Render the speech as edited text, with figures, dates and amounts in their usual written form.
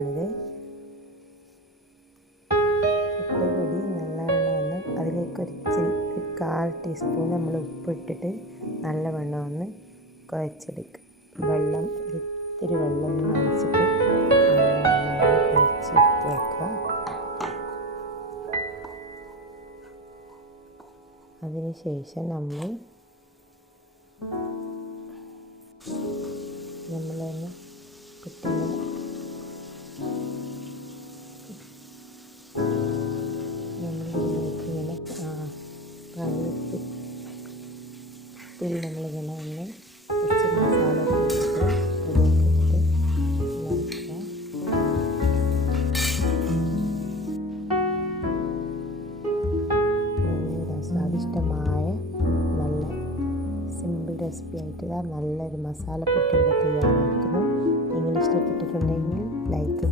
പൊടി നല്ലവണ്ണം ഒന്ന് അതിലേക്ക് ഒരു 1/4 ടീസ്പൂൺ നമ്മൾ ഉപ്പിട്ടിട്ട് നല്ലവണ്ണം ഒന്ന് കുഴച്ചെടുക്കുക. ഇത്തിരി വെള്ളം ഒന്ന് നനച്ചിട്ട് നല്ലവണ്ണം ഒന്ന് കുഴച്ചെടുത്ത് വെക്കുക. അതിനുശേഷം നമ്മളൊന്ന് കുട്ടികളെ നമ്മളിങ്ങനെ ഒന്ന് കുറച്ച് മസാല ഇട്ടിട്ട് സ്വാദിഷ്ടമായ നല്ല സിമ്പിൾ റെസിപ്പി ആയിട്ട് നല്ലൊരു മസാലപ്പൊടി ഇവിടെ തയ്യാറായിരിക്കുന്നു. നിങ്ങൾ ഇഷ്ടപ്പെട്ടിട്ടുണ്ടെങ്കിൽ ലൈക്ക്